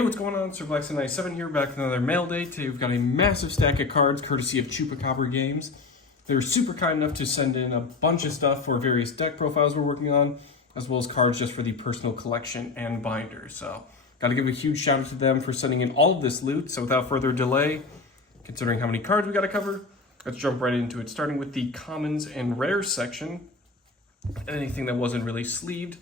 Hey, what's going on? SirBlackson97 here, back with another mail day. Today we've got a massive stack of cards courtesy of Chupacabra Games. They're super kind enough to send in a bunch of stuff for various deck profiles we're working on, as well as cards just for the personal collection and binders. So, gotta give a huge shout out to them for sending in all of this loot. So without further delay, considering how many cards we gotta cover, let's jump right into it, starting with the commons and rares section. Anything that wasn't really sleeved.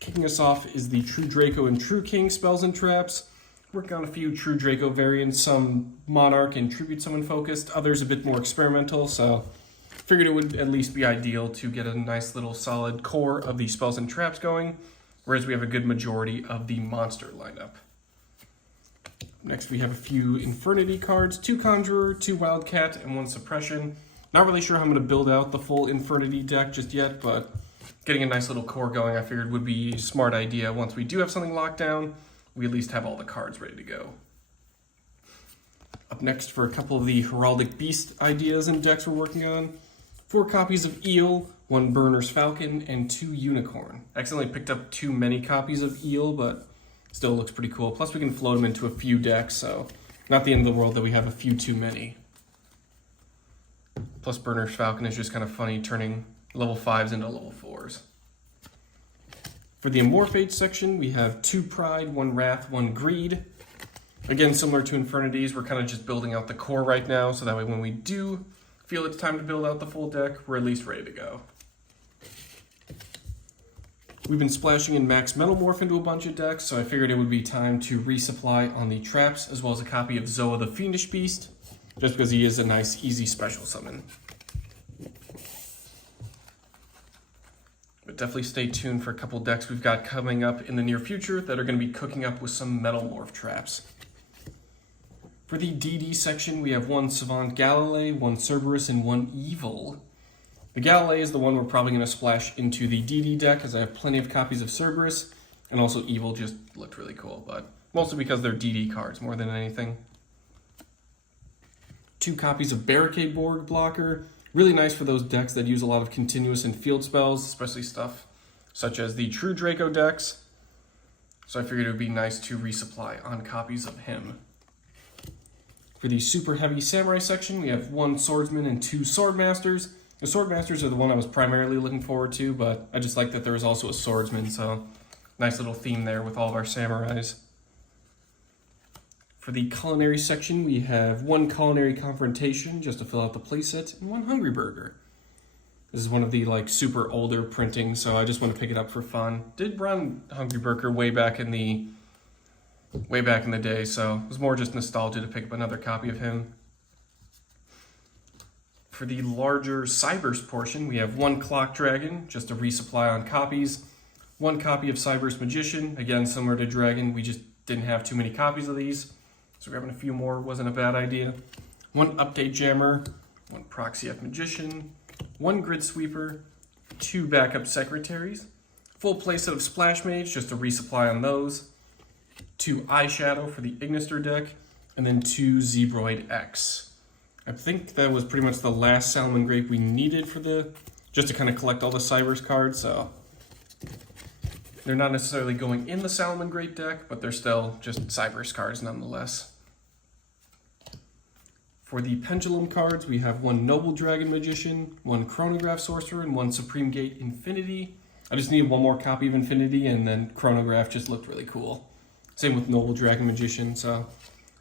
Kicking us off is the True Draco and True King spells and traps. Working on a few True Draco variants, some Monarch and Tribute Summon focused, others a bit more experimental, so figured it would at least be ideal to get a nice little solid core of the spells and traps going, whereas we have a good majority of the monster lineup. Next we have a few Infernity cards, 2 Conjurer, 2 Wildcat, and 1 Suppression. Not really sure how I'm going to build out the full Infernity deck just yet, but getting a nice little core going I figured would be a smart idea. Once we do have something locked down, we at least have all the cards ready to go. Up next for a couple of the Heraldic Beast ideas and decks we're working on. 4 copies of Eel, 1 Burner's Falcon, and 2 Unicorn. Accidentally picked up too many copies of Eel, but still looks pretty cool. Plus we can float them into a few decks, so not the end of the world that we have a few too many. Plus Burner's Falcon is just kind of funny, turning level 5s into level 4s. For the Amorphate section, we have 2 Pride, 1 Wrath, 1 Greed. Again, similar to Infernities, we're kind of just building out the core right now, so that way when we do feel it's time to build out the full deck, we're at least ready to go. We've been splashing in Max Metalmorph into a bunch of decks, so I figured it would be time to resupply on the traps, as well as a copy of Zoa the Fiendish Beast, just because he is a nice, easy special summon. But definitely stay tuned for a couple decks we've got coming up in the near future that are going to be cooking up with some Metalmorph traps. For the DD section, we have 1 Savant Galilei, 1 Cerberus, and 1 Evil. The Galilei is the one we're probably going to splash into the DD deck, as I have plenty of copies of Cerberus, and also Evil just looked really cool, but mostly because they're DD cards more than anything. 2 copies of Barricade Board Blocker. Really nice for those decks that use a lot of continuous and field spells, especially stuff such as the True Draco decks. So I figured it would be nice to resupply on copies of him. For the super heavy samurai section, we have 1 Swordsman and 2 Swordmasters. The Swordmasters are the one I was primarily looking forward to, but I just like that there was also a Swordsman, so nice little theme there with all of our samurais. For the culinary section, we have 1 Culinary Confrontation, just to fill out the playset, and 1 Hungry Burger. This is one of the super older printing, so I just want to pick it up for fun. Did run Hungry Burger way back in the day, so it was more just nostalgia to pick up another copy of him. For the larger Cyberse portion, we have 1 Clock Dragon, just to resupply on copies. 1 copy of Cyberse Magician, again similar to Dragon, we just didn't have too many copies of these. So grabbing a few more wasn't a bad idea. 1 Update Jammer, 1 Proxy F Magician, 1 Grid Sweeper, 2 Backup Secretaries, full playset of Splash Mage just to resupply on those, 2 Eyeshadow for the Ignister deck, and then 2 Zebroid X. I think that was pretty much the last Salmon Grape we needed for just to kind of collect all the Cyberse cards, so they're not necessarily going in the Salmon Grape deck, but they're still just Cyberse cards nonetheless. For the Pendulum cards, we have 1 Noble Dragon Magician, 1 Chronograph Sorcerer, and 1 Supreme Gate Infinity. I just need 1 more copy of Infinity, and then Chronograph just looked really cool. Same with Noble Dragon Magician, so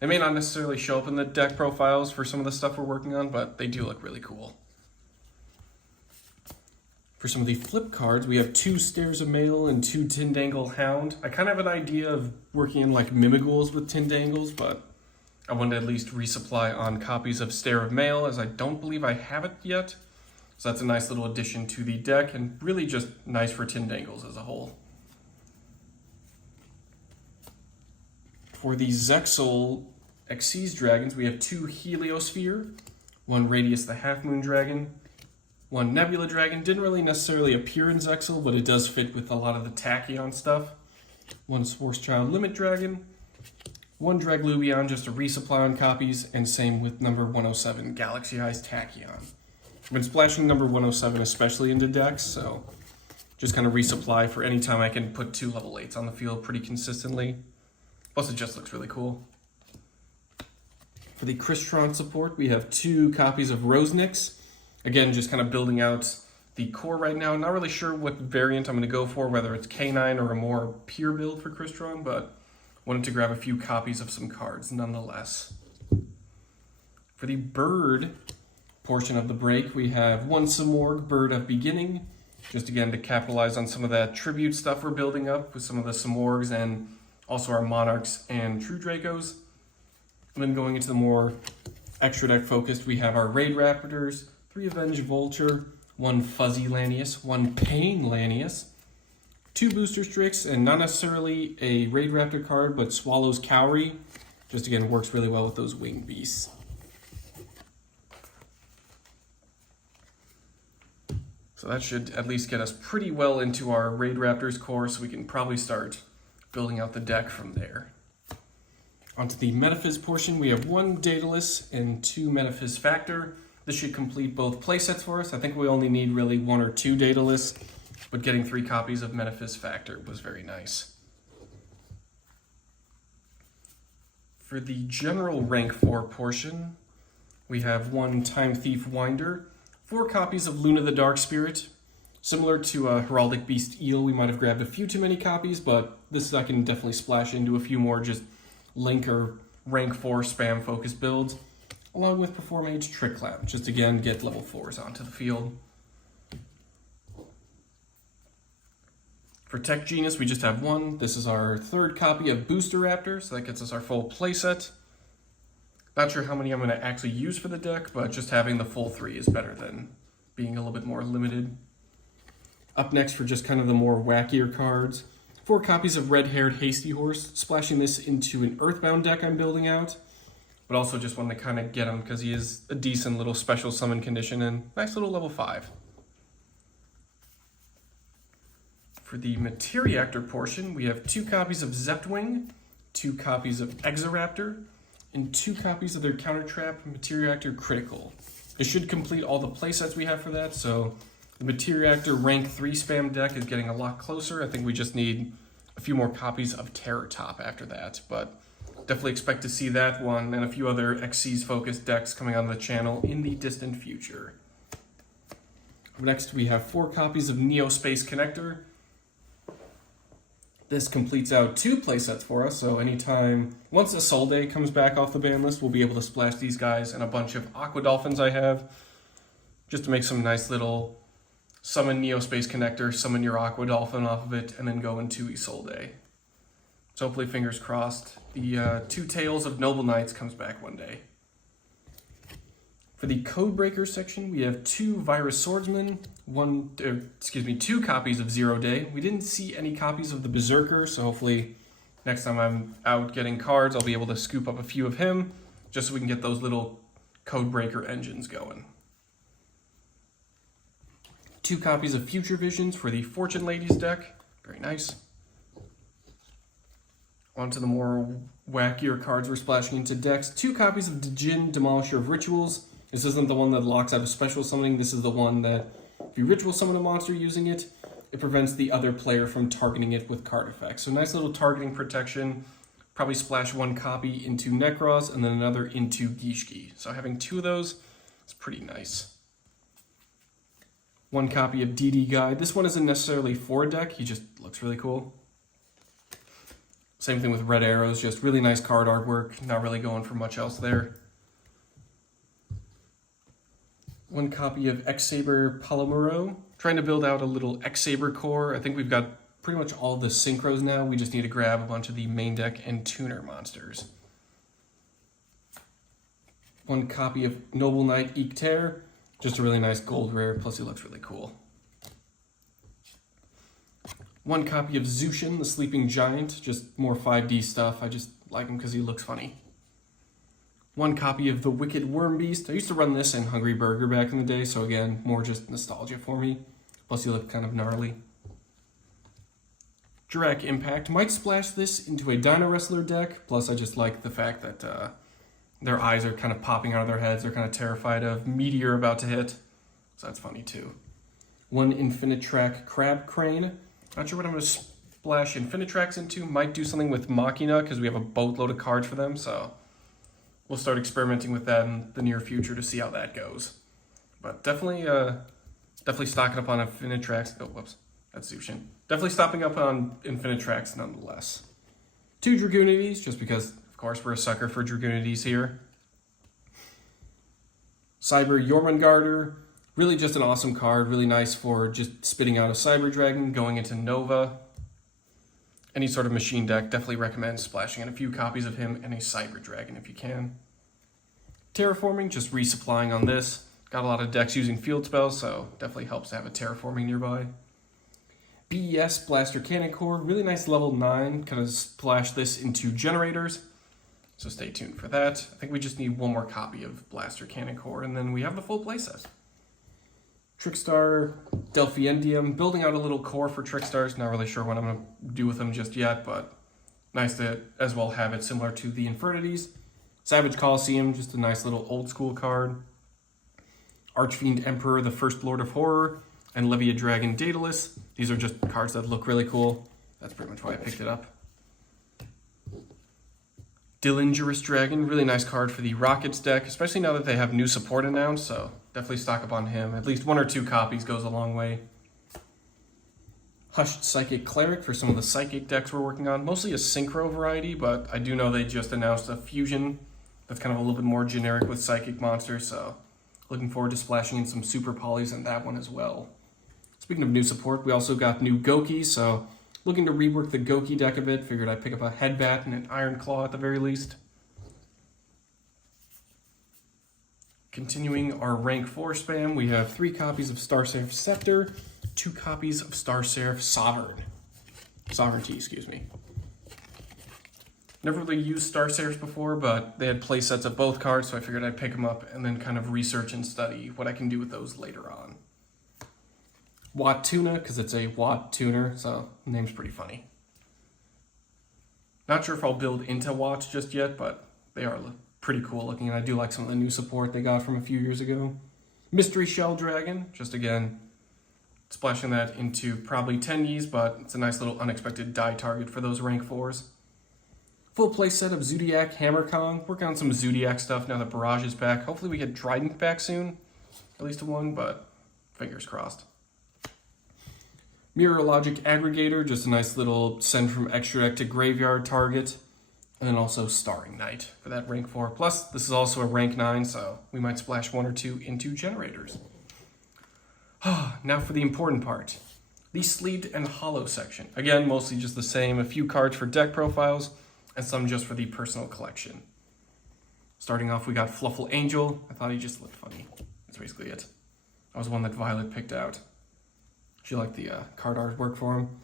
they may not necessarily show up in the deck profiles for some of the stuff we're working on, but they do look really cool. For some of the flip cards, we have 2 Stairs of Mail and 2 Tindangle Hound. I kind of have an idea of working in Mimigools with Tindangles, but I wanted to at least resupply on copies of Stair of Mail, as I don't believe I have it yet. So that's a nice little addition to the deck, and really just nice for Tindangles as a whole. For the Zexal Xyz Dragons, we have 2 Heliosphere, 1 Radius the Half Moon Dragon, 1 Nebula Dragon. Didn't really necessarily appear in Zexal, but it does fit with a lot of the Tachyon stuff. 1 Swarthchild Limit Dragon, 1 Draglubion just to resupply on copies, and same with number 107, Galaxy Eyes Tachyon. I've been splashing number 107 especially into decks, so just kind of resupply for any time I can put 2 level 8s on the field pretty consistently. Plus, it just looks really cool. For the Crystron support, we have 2 copies of Rosenix. Again, just kind of building out the core right now. Not really sure what variant I'm going to go for, whether it's K9 or a more pure build for Crystron, but wanted to grab a few copies of some cards nonetheless. For the bird portion of the break, we have 1 Simorgh, Bird of Beginning, just again to capitalize on some of that tribute stuff we're building up with some of the Simorghs and also our Monarchs and True Dracos. And then going into the more extra deck focused, we have our Raid Raptors, 3 Avenged Vulture, 1 Fuzzy Lanius, 1 Pain Lanius, 2 Booster Strix, and not necessarily a Raid Raptor card, but Swallow's Cowrie. Just again, works really well with those winged beasts. So that should at least get us pretty well into our Raid Raptors core, so we can probably start building out the deck from there. Onto the Metaphys portion, we have 1 Daedalus and 2 Metaphys Factor. This should complete both playsets for us. I think we only need really 1 or 2 Daedalus, but getting 3 copies of Metaphys Factor was very nice. For the general rank 4 portion, we have 1 Time Thief Winder, 4 copies of Luna the Dark Spirit. Similar to a Heraldic Beast Eel, we might have grabbed a few too many copies, but this I can definitely splash into a few more just Link or rank 4 spam focused builds, along with Perform Age Trick Clown, just again get level 4s onto the field. For Tech Genius, we just have 1. This is our 3rd copy of Booster Raptor, so that gets us our full playset. Not sure how many I'm going to actually use for the deck, but just having the full 3 is better than being a little bit more limited. Up next for just kind of the more wackier cards, 4 copies of Red-Haired Hasty Horse, splashing this into an Earthbound deck I'm building out, but also just wanted to kind of get him because he is a decent little special summon condition and nice little level 5. For the Materiactor portion, we have 2 copies of Zeptwing, 2 copies of Exoraptor, and 2 copies of their Counter Trap Materiactor Critical. It should complete all the playsets we have for that, so the Materiactor rank 3 spam deck is getting a lot closer. I think we just need a few more copies of Terror Top after that, but definitely expect to see that one and a few other Xyz focused decks coming on the channel in the distant future. Up next, we have 4 copies of Neo Space Connector. This completes out 2 playsets for us, so anytime, once Isolde comes back off the ban list, we'll be able to splash these guys and a bunch of Aqua Dolphins I have, just to make some nice little summon Neo Space Connector, summon your Aqua Dolphin off of it, and then go into Isolde. So hopefully, fingers crossed, the 2 Tails of Noble Knights comes back one day. For the Codebreaker section, we have 2 Virus Swordsmen, 2 copies of Zero Day. We didn't see any copies of the Berserker, so hopefully next time I'm out getting cards, I'll be able to scoop up a few of him, just so we can get those little Codebreaker engines going. 2 copies of Future Visions for the Fortune Ladies deck. Very nice. On to the more wackier cards we're splashing into decks. 2 copies of Djinn, Demolisher of Rituals. This isn't the one that locks out of special summoning. This is the one that, if you ritual summon a monster using it, it prevents the other player from targeting it with card effects. So nice little targeting protection. Probably splash 1 copy into Nekros and then another into Gishki. So having 2 of those is pretty nice. 1 copy of DD Guide. This one isn't necessarily for a deck. He just looks really cool. Same thing with Red Arrows. Just really nice card artwork. Not really going for much else there. 1 copy of X-Saber Palomero. Trying to build out a little X-Saber core. I think we've got pretty much all the synchros now. We just need to grab a bunch of the main deck and tuner monsters. 1 copy of Noble Knight Ikter. Just a really nice gold rare, plus he looks really cool. 1 copy of Zushin, the Sleeping Giant. Just more 5D stuff. I just like him because he looks funny. 1 copy of the Wicked Worm Beast. I used to run this in Hungry Burger back in the day, so again, more just nostalgia for me. Plus he looked kind of gnarly. Jirac Impact. Might splash this into a Dino Wrestler deck, plus I just like the fact that their eyes are kind of popping out of their heads. They're kind of terrified of Meteor about to hit, so that's funny too. 1 Infinite Track Crab Crane. Not sure what I'm going to splash Infinitrax into. Might do something with Machina because we have a boatload of cards for them, so we'll start experimenting with that in the near future to see how that goes. But definitely stocking up on Infinitrax. Oh, whoops, that's Zushin. Definitely stopping up on Infinitrax nonetheless. 2 Dragonities, just because, of course, we're a sucker for Dragonities here. Cyber Jormungandr, really just an awesome card, really nice for just spitting out a Cyber Dragon, going into Nova. Any sort of machine deck, definitely recommend splashing in a few copies of him and a Cyber Dragon if you can. Terraforming, just resupplying on this. Got a lot of decks using field spells, so definitely helps to have a Terraforming nearby. BES Blaster Cannon Core, really nice level 9, kind of splash this into generators. So stay tuned for that. I think we just need one more copy of Blaster Cannon Core, and then we have the full playset. Trickstar, Delphiendium, building out a little core for Trickstars. Not really sure what I'm going to do with them just yet, but nice to as well have it similar to the Infernities. Savage Coliseum, just a nice little old school card. Archfiend Emperor, the First Lord of Horror, and Levia Dragon Daedalus. These are just cards that look really cool. That's pretty much why I picked it up. Dillingerous Dragon, really nice card for the Rockets deck, especially now that they have new support announced, so definitely stock up on him. At least 1 or 2 copies goes a long way. Hushed Psychic Cleric for some of the Psychic decks we're working on. Mostly a Synchro variety, but I do know they just announced a fusion that's kind of a little bit more generic with Psychic monsters, so looking forward to splashing in some Super Polys in that one as well. Speaking of new support, we also got new Goki, so looking to rework the Goki deck a bit. Figured I'd pick up a Headbat and an Iron Claw at the very least. Continuing our rank 4 spam, we have 3 copies of Star Seraph Scepter, 2 copies of Star Seraph Sovereignty, excuse me. Never really used Star Seraphs before, but they had play sets of both cards, so I figured I'd pick them up and then kind of research and study what I can do with those later on. Watt Tuna, because it's a Watt tuner, so the name's pretty funny. Not sure if I'll build into Watts just yet, but they are pretty cool looking, and I do like some of the new support they got from a few years ago. Mystery Shell Dragon, just again, splashing that into probably 10 Ys, but it's a nice little unexpected die target for those rank 4s. Full play set of Zoodiac Hammer Kong. Working on some Zoodiac stuff now that Barrage is back. Hopefully we get Trident back soon, at least one, but fingers crossed. Mirror Logic Aggregator, just a nice little send from extra deck to graveyard target. And then also Starring Knight for that rank 4. Plus, this is also a rank 9, so we might splash 1 or 2 into generators. Now for the important part. The sleeved and hollow section. Again, mostly just the same. A few cards for deck profiles, and some just for the personal collection. Starting off, we got Fluffle Angel. I thought he just looked funny. That's basically it. That was one that Violet picked out. She liked the card artwork for him.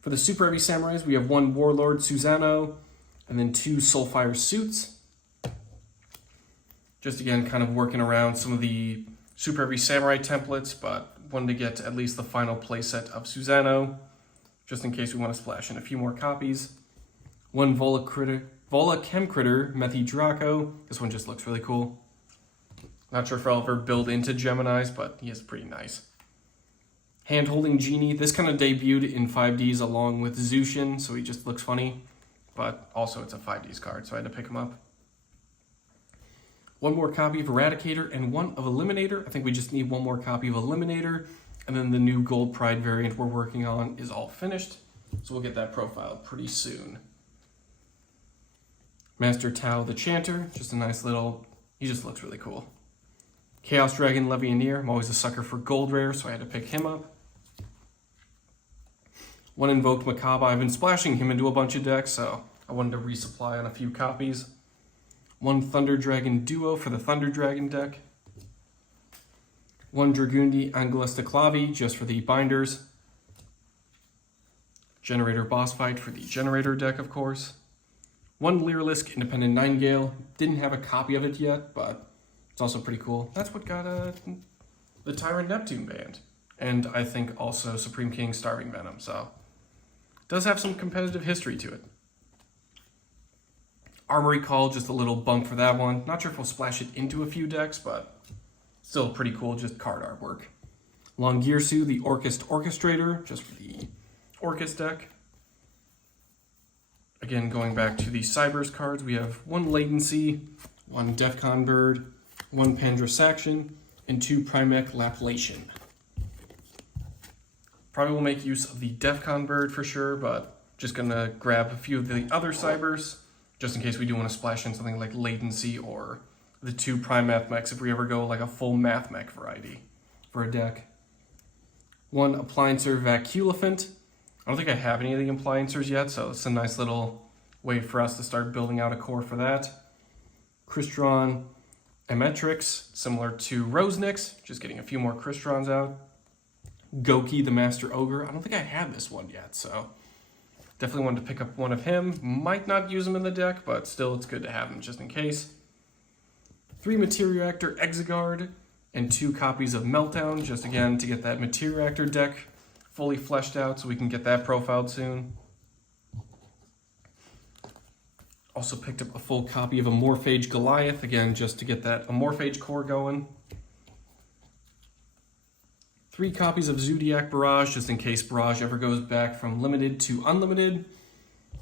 For the Super Heavy Samurais, we have 1 Warlord Susano, and then 2 Soulfire Suits. Just again, kind of working around some of the Super Heavy Samurai templates, but wanted to get at least the final playset of Susano, just in case we want to splash in a few more copies. 1 Vola Chemcritter Methi Draco. This one just looks really cool. Not sure if I'll ever build into Geminis, but he is pretty nice. Hand-Holding Genie. This kind of debuted in 5Ds along with Zushin, so he just looks funny. But also it's a 5Ds card, so I had to pick him up. 1 more copy of Eradicator and 1 of Eliminator. I think we just need 1 more copy of Eliminator. And then the new Gold Pride variant we're working on is all finished. So we'll get that profiled pretty soon. Master Tau the Chanter. Just a nice little... he just looks really cool. Chaos Dragon Levianeer. I'm always a sucker for gold rare, so I had to pick him up. 1 Invoked Macabre. I've been splashing him into a bunch of decks, so I wanted to resupply on a few copies. 1 Thunder Dragon Duo for the Thunder Dragon deck. 1 Dragundi Angelesta Clavi, just for the binders. Generator Boss Fight for the Generator deck, of course. 1 Lyrilisc Independent Nightingale. Didn't have a copy of it yet, but it's also pretty cool. That's what got the Tyrant Neptune banned. And I think also Supreme King Starving Venom, so it does have some competitive history to it. Armory Call, just a little bump for that one. Not sure if we'll splash it into a few decks, but still pretty cool, just card artwork. Longirsu, the Orchest Orchestrator, just for the Orchest deck. Again, going back to the Cybers cards, we have 1 Latency, 1 Defcon Bird, 1 Pandrasaction, and 2 Primec Laplation. Probably will make use of the Defcon Bird for sure, but just gonna grab a few of the other Cybers, just in case we do want to splash in something like Latency or the 2 Prime Math Mechs if we ever go like a full Math Mech variety for a deck. 1 Appliancer Vacuolifant. I don't think I have any of the Appliancers yet, so it's a nice little way for us to start building out a core for that. Crystron Emetrix, similar to Rosenix, just getting a few more Krystrons out. Goki, the Master Ogre. I don't think I had this one yet, so definitely wanted to pick up one of him. Might not use him in the deck, but still it's good to have him just in case. 3 Materiactor Exiguard and 2 copies of Meltdown, just again to get that Materiactor deck fully fleshed out so we can get that profiled soon. Also picked up a full copy of Amorphage Goliath, again just to get that Amorphage core going. 3 copies of Zodiac Barrage, just in case Barrage ever goes back from limited to unlimited,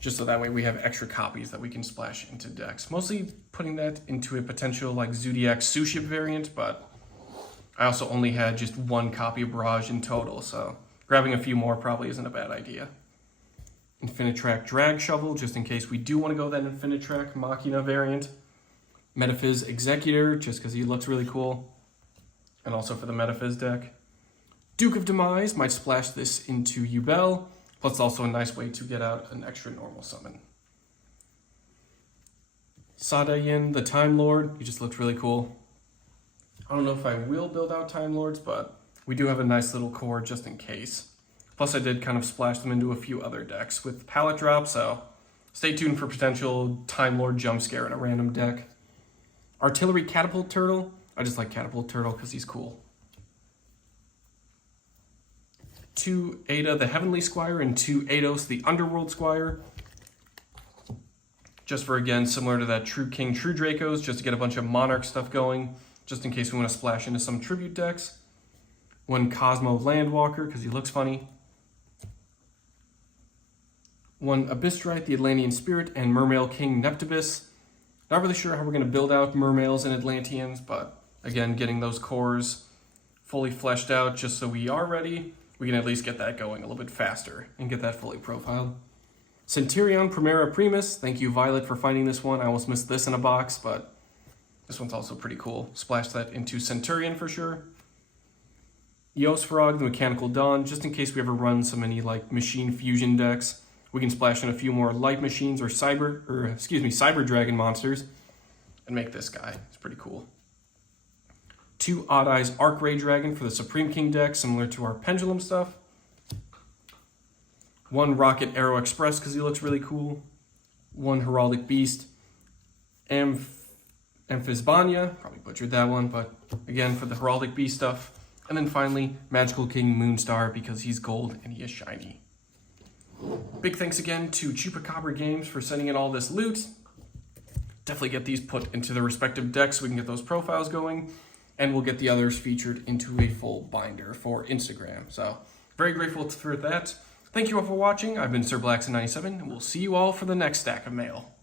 just so that way we have extra copies that we can splash into decks. Mostly putting that into a potential like Zodiac Suship variant, but I also only had just 1 copy of Barrage in total, so grabbing a few more probably isn't a bad idea. Infinitrack Drag Shovel, just in case we do want to go that Infinitrack Machina variant. Metaphyz Executor, just because he looks really cool, and also for the Metaphyz deck. Duke of Demise, might splash this into Yubel, plus also a nice way to get out an extra normal summon. Sadayin, the Time Lord, he just looks really cool. I don't know if I will build out Time Lords, but we do have a nice little core just in case. Plus I did kind of splash them into a few other decks with palette drop, so stay tuned for potential Time Lord jump scare in a random deck. Artillery Catapult Turtle, I just like Catapult Turtle because he's cool. 2 Ada, the Heavenly Squire, and 2 Ados, the Underworld Squire. Just for, again, similar to that True King, True Dracos, just to get a bunch of Monarch stuff going, just in case we want to splash into some tribute decks. 1 Cosmo Landwalker, because he looks funny. 1 Abyssrite, the Atlantean Spirit, and Mermail King Neptibus. Not really sure how we're going to build out Mermails and Atlanteans, but again, getting those cores fully fleshed out just so we are ready. We can at least get that going a little bit faster and get that fully profiled. Centurion Primera Primus. Thank you, Violet, for finding this one. I almost missed this in a box, but this one's also pretty cool. Splash that into Centurion for sure. Eosphorog, the Mechanical Dawn, just in case we ever run so many like machine fusion decks. We can splash in a few more light machines or Cyber Dragon monsters and make this guy. It's pretty cool. 2 Odd Eyes Archray Dragon for the Supreme King deck, similar to our Pendulum stuff. 1 Rocket Arrow Express because he looks really cool. 1 Heraldic Beast. Amphisbania, probably butchered that one, but again for the Heraldic Beast stuff. And then finally, Magical King Moonstar because he's gold and he is shiny. Big thanks again to Chupacabra Games for sending in all this loot. Definitely get these put into the respective decks so we can get those profiles going. And we'll get the others featured into a full binder for Instagram. So, very grateful for that. Thank you all for watching. I've been Sir Blackson97, and we'll see you all for the next stack of mail.